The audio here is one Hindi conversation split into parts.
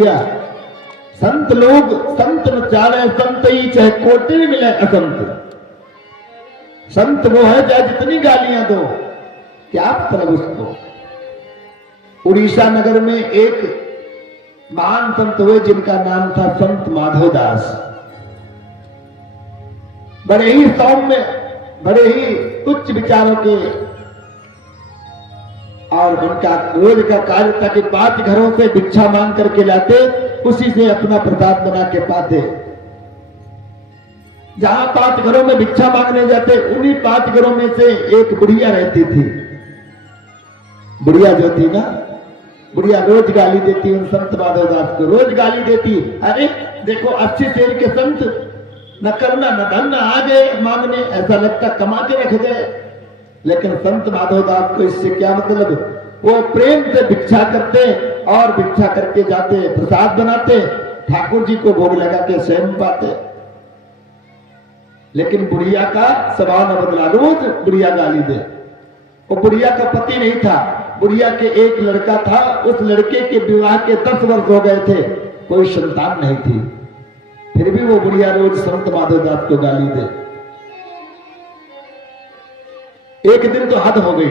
दिया। संत लोग संत न चाले संत ही, चाहे कोटि मिले असंत। संत वो है चाहे जितनी गालियां दो, क्या मतलब उसको। उड़ीसा नगर में एक महान संत हुए जिनका नाम था संत माधवदास। बड़े ही सौम्य, बड़े ही उच्च विचारों के, और उनका रोज का कार्य था कि 5 घरों से भिक्षा मांग करके लाते, उसी से अपना प्रसाद बना के पाते। जहां 5 घरों में भिक्षा मांगने जाते, उन्हीं 5 घरों में से एक बुढ़िया रहती थी। बुढ़िया जो थी ना, बुढ़िया रोज गाली देती उन संत माधवदास को, रोज गाली देती। अरे देखो 80 शेर के संत, न करना न धन, आगे मांगने, ऐसा लगता कमा के रख गए। लेकिन संत माधवदास को इससे क्या मतलब, वो प्रेम से भिक्षा करते और भिक्षा करके जाते, प्रसाद बनाते, ठाकुर जी को भोग लगा के स्वयं पाते। लेकिन बुढ़िया का स्वभाव न बदला, रोज बुढ़िया गाली दे। वो बुढ़िया का पति नहीं था, बुढ़िया के एक लड़का था, उस लड़के के विवाह के 10 वर्ष हो गए थे, कोई संतान नहीं थी, फिर भी वो बुढ़िया रोज संत माधवदास को गाली दे। एक दिन तो हद हो गई।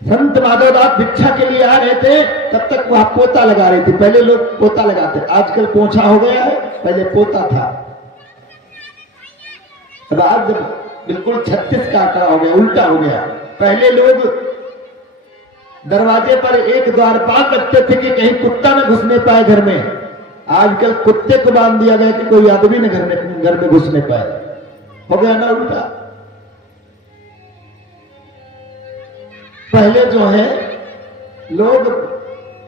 संत माधवदास भिक्षा के लिए आ रहे थे, तब तक वह पोता लगा रही थी। पहले लोग पोता लगाते, आजकल पोछा हो गया है, पहले पोता था। आज बिल्कुल 36 का आंकड़ा हो गया, उल्टा हो गया। पहले लोग दरवाजे पर एक द्वारपाल रखते थे कि कहीं कुत्ता न घुसने पाए घर में। आजकल कुत्ते को बांध दिया गया कि कोई आदमी न घर में घुसने पाए। हो गया ना उल्टा। पहले जो है लोग,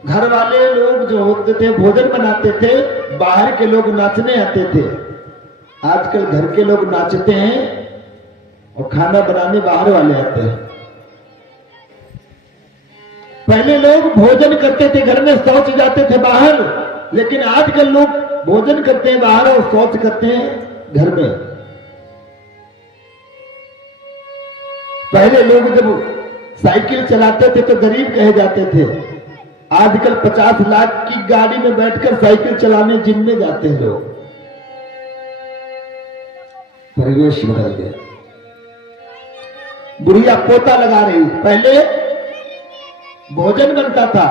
घर वाले लोग जो होते थे भोजन बनाते थे, बाहर के लोग नाचने आते थे। आजकल घर के लोग नाचते हैं और खाना बनाने बाहर वाले आते हैं। पहले लोग भोजन करते थे घर में, शौच जाते थे बाहर, लेकिन आजकल लोग भोजन करते हैं बाहर और शौच करते हैं घर में। पहले लोग जब साइकिल चलाते थे तो गरीब कहे जाते थे। आजकल 50 लाख की गाड़ी में बैठकर साइकिल चलाने जिम में जाते हैं लोग। परिवेश बदल गया। बुढ़िया पोता लगा रही, पहले भोजन बनता था,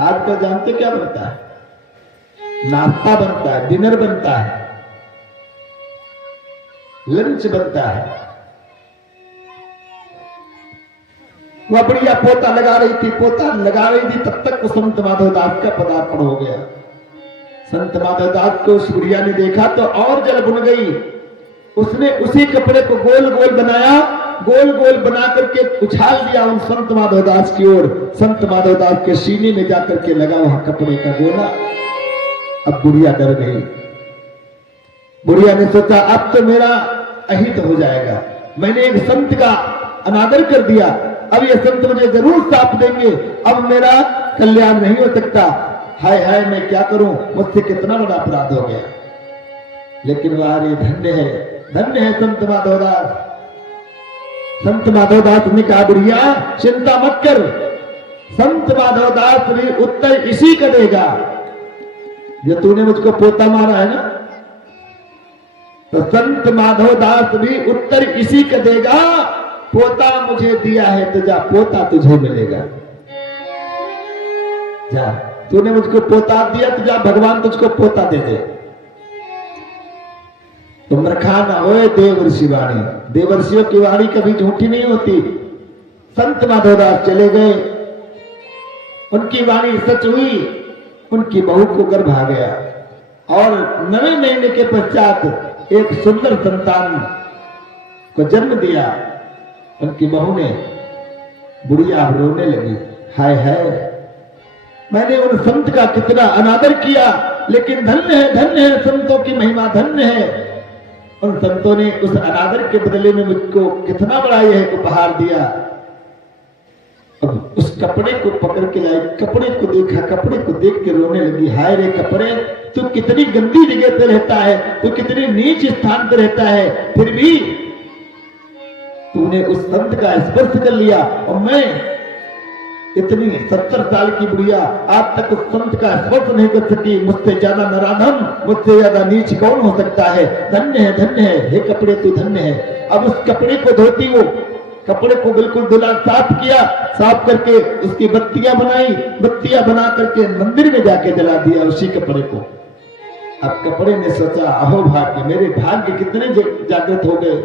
आजकल जानते क्या बनता है, नाश्ता बनता है, डिनर बनता है, लंच बनता है। वह बुढ़िया पोता लगा रही थी, पोता लगा रही थी, तब तक वो संत माधवदास का पदार्पण हो गया। संत माधवदास को उस बुढ़िया ने देखा तो और जल बुन गई। उसने उसी कपड़े को गोल गोल बनाया, गोल गोल बना करके उछाल दिया उन संत माधवदास की ओर। संत माधवदास के सीने में जाकर के लगा वहां कपड़े का गोला। अब बुढ़िया डर गई। बुढ़िया ने सोचा अब तो मेरा अहित हो जाएगा, मैंने एक संत का अनादर कर दिया, अब ये संत मुझे जरूर साथ देंगे, अब मेरा कल्याण नहीं हो सकता। हाय हाय मैं क्या करूं, मुझसे कितना बड़ा अपराध हो गया। लेकिन वह धन्य है, धन्य है संत माधवदास। संत माधवदास ने कहा बुढ़िया चिंता मत कर, संत माधवदास भी उत्तर इसी का देगा। जो तूने मुझको पोता मारा है ना, तो संत माधवदास भी उत्तर इसी का देगा। पोता मुझे दिया है तो जा, पोता तुझे मिलेगा। जा, तूने मुझको पोता दिया तो जा, भगवान तुझको पोता दे दे। तुम रखा ना होए देवर्षि वाणी, देवर्षियों की वाणी कभी झूठी नहीं होती। संत माधवदास चले गए, उनकी वाणी सच हुई, उनकी बहू को गर्भ आ गया और 9वें महीने के पश्चात एक सुंदर संतान को जन्म दिया। उनकी बहू ने, बुढ़िया रोने लगी, हाय हाय मैंने उन संत का कितना अनादर किया, लेकिन धन्य है संतों की महिमा, धन्य है। उन संतों ने उस अनादर के बदले में मुझको कितना बड़ा यह उपहार दिया। अब उस कपड़े को पकड़ के लाई, कपड़े को देखा, कपड़े को देख के रोने लगी, हाय रे कपड़े, तू कितनी गंदी जगह पे रहता है, तू कितनी नीच स्थान पे रहता है, फिर भी तूने उस संत का स्पर्श कर लिया और मैं इतनी 70 साल की बुढ़िया आज तक उस संत का स्पर्श नहीं कर सकी। मुझसे ज्यादा नराधम, मुझसे ज्यादा नीच कौन हो सकता है? धन्य है, धन्य है, हे कपड़े तू धन्य है। अब उस कपड़े को धोती, वो कपड़े को बिल्कुल धुला, साफ किया, साफ करके उसकी बत्तियां बनाई, बत्तियां बना करके मंदिर में जाके जला दिया उसी कपड़े को। अब कपड़े ने सोचा, अहो भाग्य, मेरे भाग्य कितने जागृत हो गए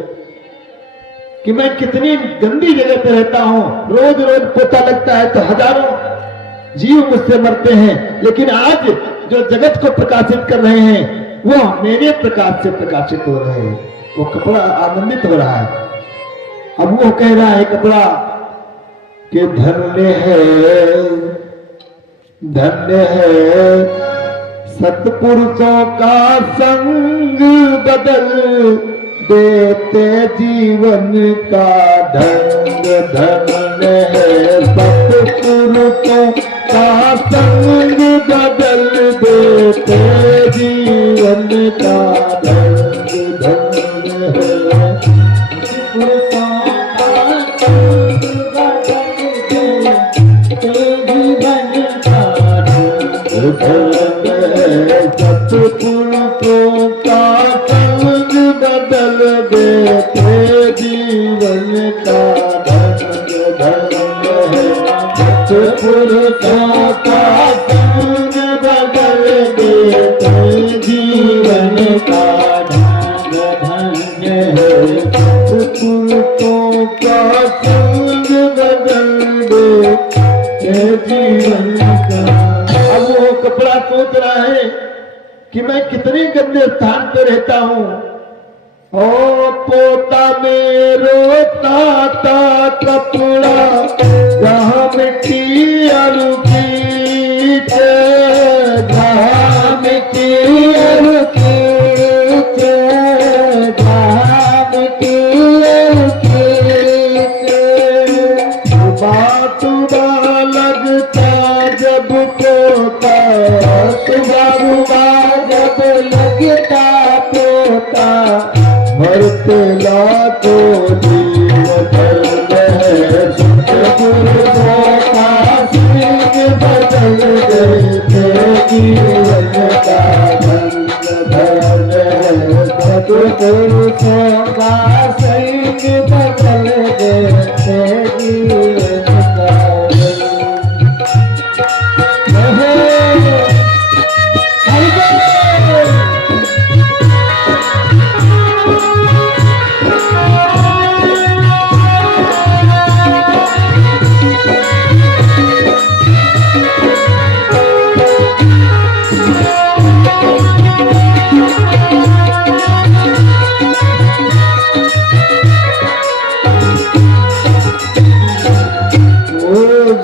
कि मैं कितनी गंदी जगह पे रहता हूं। रोज रोज पोता लगता है तो हजारों जीव मुझसे मरते हैं, लेकिन आज जो जगत को प्रकाशित कर रहे हैं वो मेरे प्रकाश से प्रकाशित हो रहे हैं। वो कपड़ा आनंदित हो रहा है। अब वो कह रहा है कपड़ा कि धन्य है, धन्य है सत्पुरुषों का संग बदल देते जीवन का ढंग। धन्य है सत्पुरुषों का संग बदल देते जीवन का ढंग। धन्य है सत्पुरुषों का संग बदल देते जीवन का ढंग। धन्य है सत्पुरुषों का संग बदल देते जीवन का ढंग। धन्य है सत्पुरुषों का संग बदल देते जीवन का ढंग। धन्य है सत्पुरुषों का संग बदल देते जीवन का। अब वो कपड़ा सोच रहा है कि मैं कितने गंदे स्थान पे रहता हूं। ओ पोता मेरो ताता कपड़ा जहां मिट्टी अरुकी थे, जहां मिट्टी अरुकी थे, जहां मिट्टी अरुकी थे। बात लगता जब पोता, सुबह जब लगता पोता, मरते लातो जीव धर्म है। सत्पुरुषों का संग बदल देते जीवन का ढंग। धन्य है सत्पुरुषों का संग बदल देते जीवन का ढंग।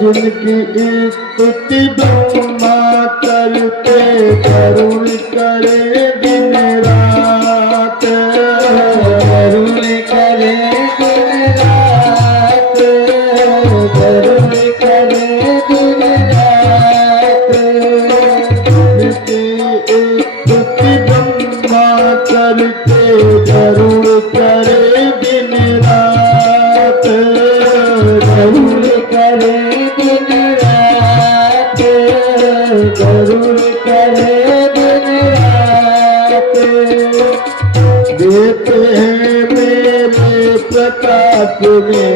जिनकी स्तुति ब्रह्मा करते, करुण करे दिन रात, करुण करे दिन रात, करुण करे दिन रात। जिनकी स्तुति ब्रह्मा करते, करुण करे दिन रात, करुण करे जरूर करे दिन रात। देते हैं मेरे प्रकाश में,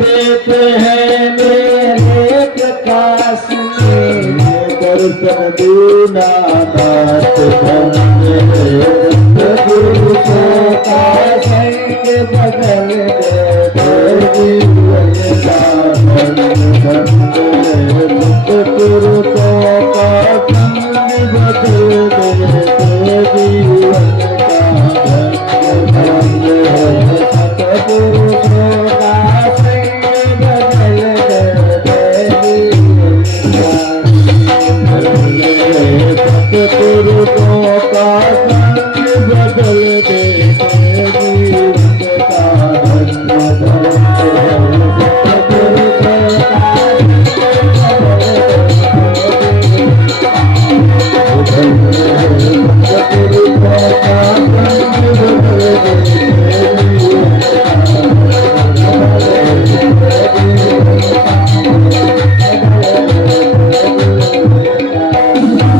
देते हैं मेरे प्रकाश में, दर्शन देना नाथ। धन्य है सत्पुरुषों का संग बदल देते जीवन का ढंग। धन्य है सत्पुरुषों का संग बदल